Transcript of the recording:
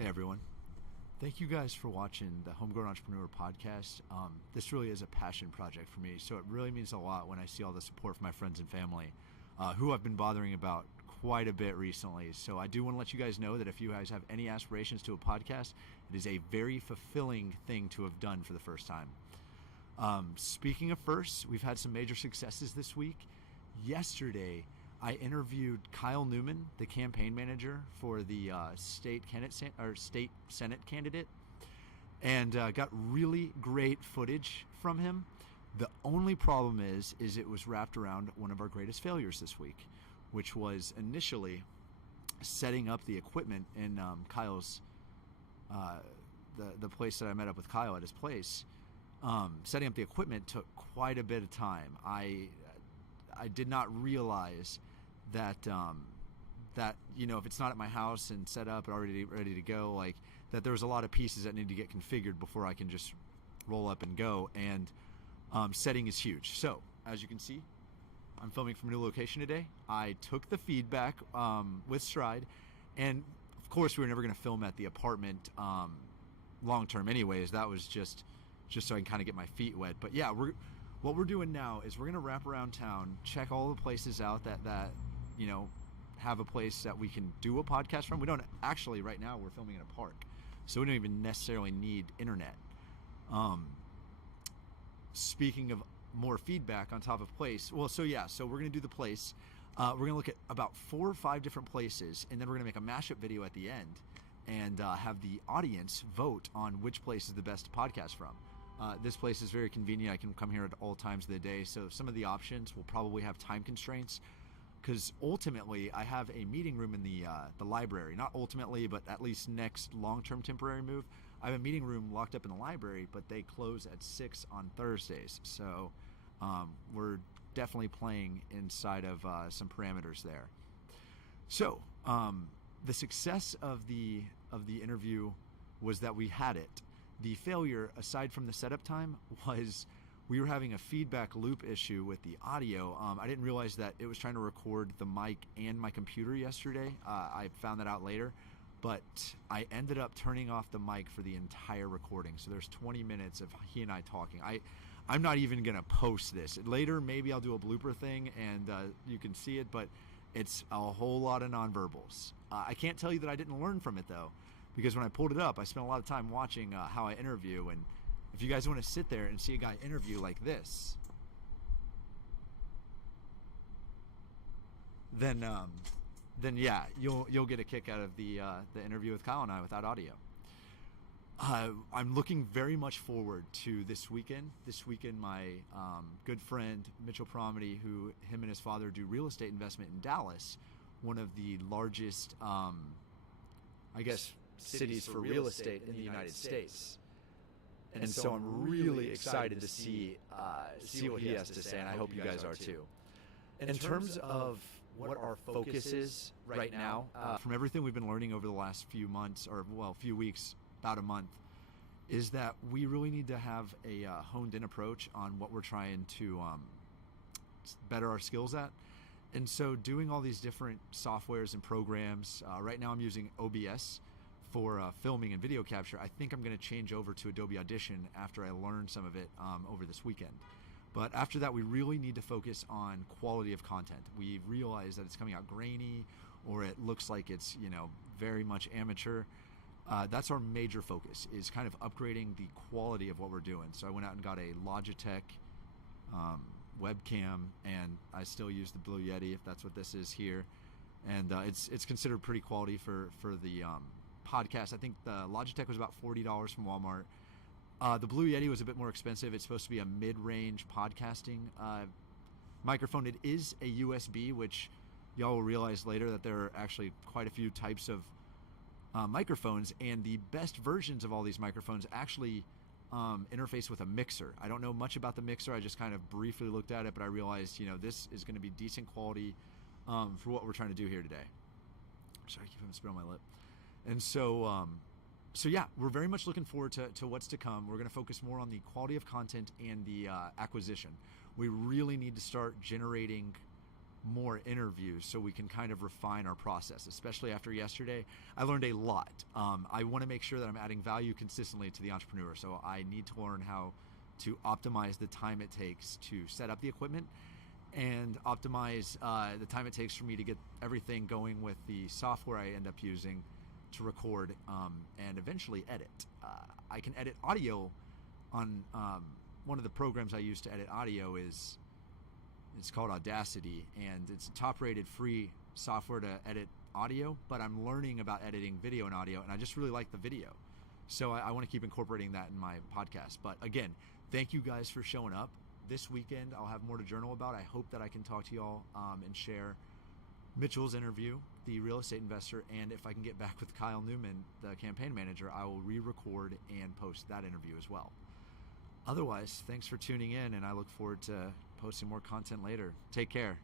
Hey everyone. Thank you guys for watching the Homegrown Entrepreneur podcast. This really is a passion project for me, so it really means a lot when I see all the support from my friends and family, who I've been bothering about quite a bit recently. So I do want to let you guys know that if you guys have any aspirations to a podcast, it is a very fulfilling thing to have done for the first time. Speaking of firsts, we've had some major successes this week. Yesterday, I interviewed Kyle Newman, the campaign manager for the state Senate candidate, and got really great footage from him. The only problem is it was wrapped around one of our greatest failures this week, which was initially setting up the equipment in Kyle's the place that I met up with Kyle at his place. Setting up the equipment took quite a bit of time. I did not realize that if it's not at my house and set up and already ready to go, like that there was a lot of pieces that need to get configured before I can just roll up and go. And setting is huge. So as you can see, I'm filming from a new location today. I took the feedback with stride, and of course we were never going to film at the apartment long term anyways. That was just so I can kind of get my feet wet. But yeah, what we're doing now is we're going to wrap around town, check all the places out that have a place that we can do a podcast from. We don't actually, right now we're filming in a park, so we don't even necessarily need internet. Speaking of more feedback on top of place, so we're going to do the place. We're going to look at about 4 or 5 different places, and then we're going to make a mashup video at the end and have the audience vote on which place is the best to podcast from. This place is very convenient. I can come here at all times of the day. So some of the options will probably have time constraints, because ultimately I have a meeting room in the library. Not ultimately, but at least next long-term temporary move, I have a meeting room locked up in the library, but they close at 6 on Thursdays. So we're definitely playing inside of some parameters there. So the success of the interview was that we had it. The failure, aside from the setup time, was we were having a feedback loop issue with the audio. I didn't realize that it was trying to record the mic and my computer yesterday. I found that out later, but I ended up turning off the mic for the entire recording. So there's 20 minutes of he and I talking. I'm not even going to post this. Later, maybe I'll do a blooper thing and you can see it, but it's a whole lot of nonverbals. I can't tell you that I didn't learn from it, though, because when I pulled it up, I spent a lot of time watching how I interview. And if you guys want to sit there and see a guy interview like this, then yeah, you'll get a kick out of the interview with Kyle and I without audio. I'm looking very much forward to this weekend. This weekend, my good friend Mitchell Promedy, who him and his father do real estate investment in Dallas, one of the largest, cities for real estate in the United States. And so I'm really excited to see what he has to say, and I hope you guys are too. In terms of what our focus is right now, from everything we've been learning over the last few months, few weeks, about a month, is that we really need to have a honed in approach on what we're trying to better our skills at. And so doing all these different softwares and programs, right now I'm using OBS for filming and video capture. I think I'm going to change over to Adobe Audition after I learn some of it over this weekend. But after that, we really need to focus on quality of content. We've realized that it's coming out grainy, or it looks like it's very much amateur. That's our major focus, is kind of upgrading the quality of what we're doing. So I went out and got a Logitech webcam, and I still use the Blue Yeti, if that's what this is here. And it's considered pretty quality for the podcast. I think the Logitech was about $40 from Walmart. The Blue Yeti was a bit more expensive. It's supposed to be a mid-range podcasting microphone. It is a USB, which y'all will realize later that there are actually quite a few types of microphones, and the best versions of all these microphones actually interface with a mixer. I don't know much about the mixer. I just kind of briefly looked at it, but I realized this is going to be decent quality for what we're trying to do here today. Sorry, I keep having spit on my lip. And so yeah, we're very much looking forward to what's to come. We're going to focus more on the quality of content and the acquisition. We really need to start generating more interviews so we can kind of refine our process, especially after yesterday. I learned a lot. I want to make sure that I'm adding value consistently to the entrepreneur, so I need to learn how to optimize the time it takes to set up the equipment and optimize the time it takes for me to get everything going with the software I end up using to record and eventually edit. I can edit audio on one of the programs I use to edit audio it's called Audacity, and it's top-rated free software to edit audio, but I'm learning about editing video and audio, and I just really like the video. So I want to keep incorporating that in my podcast. But again, thank you guys for showing up. This weekend, I'll have more to journal about. I hope that I can talk to y'all and share Mitchell's interview, the real estate investor, and if I can get back with Kyle Newman, the campaign manager, I will re-record and post that interview as well. Otherwise, thanks for tuning in, and I look forward to posting more content later. Take care.